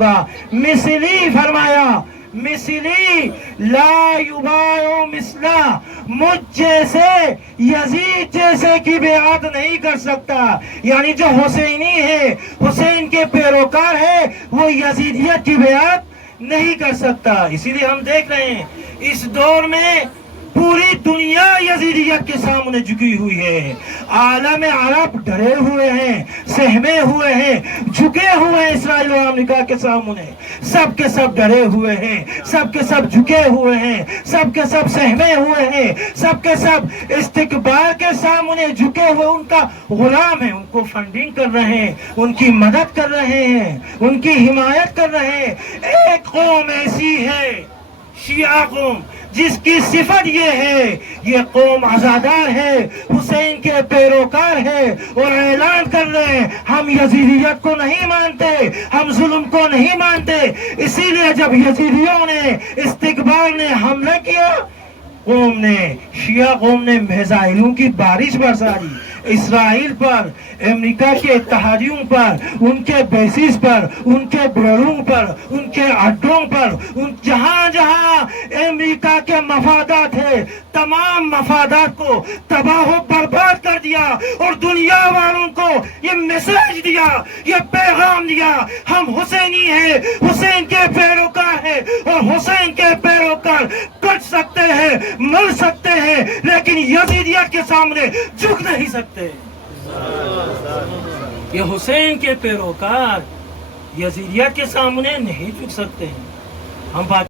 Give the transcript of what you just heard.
گا. مثلی فرمایا, مثلی لا یبایع مثلا, مجھ جیسے یزید جیسے کی بیعت نہیں کر سکتا. یعنی جو حسینی ہے, حسین کے پیروکار ہے, وہ یزیدیت کی بیعت نہیں کر سکتا. اسی لیے ہم دیکھ رہے ہیں اس دور میں پوری دنیا یزیدیت کے سامنے جھکی ہوئی ہے. عالم عرب ڈرے ہوئے ہیں, سہمے ہوئے ہیں, جھکے ہوئے ہیں اسرائیل اور امریکہ کے سامنے. سب کے سب ڈرے ہوئے ہیں, سب کے سب جھکے ہوئے ہیں, سب کے سب سہمے ہوئے ہیں, سب کے سب استقبال کے سامنے جھکے ہوئے ان کا غلام ہیں. ان کو فنڈنگ کر رہے ہیں, ان کی مدد کر رہے ہیں, ان کی حمایت کر رہے ہیں. ایک قوم ایسی ہے, شیعہ قوم, جس کی صفت یہ ہے, یہ قوم عزادار ہے, حسین کے پیروکار ہے, اور اعلان کر رہے ہیں ہم یزیدیت کو نہیں مانتے, ہم ظلم کو نہیں مانتے. اسی لیے جب یزیدیوں نے, استقبال نے حملہ کیا, قوم نے, شیعہ قوم نے میزائلوں کی بارش برسا دی اسرائیل پر, امریکہ کے اتحادیوں پر, ان کے بیسز پر, ان کے بورڈوں پر, ان کے اڈوں پر, جہاں جہاں امریکہ کے مفادات ہیں, تمام مفادات کو تباہ و برباد کر دیا. اور دنیا والوں کو یہ میسج دیا, یہ پیغام دیا, ہم حسینی ہیں, حسین کے پیروکار ہیں, اور حسین کے پیروکار کٹ سکتے ہیں, مر سکتے ہیں, لیکن یزیدیت کے سامنے جھک نہیں سکتے. یہ حسین کے پیروکار یزیدیت کے سامنے نہیں جھک سکتے ہیں. ہم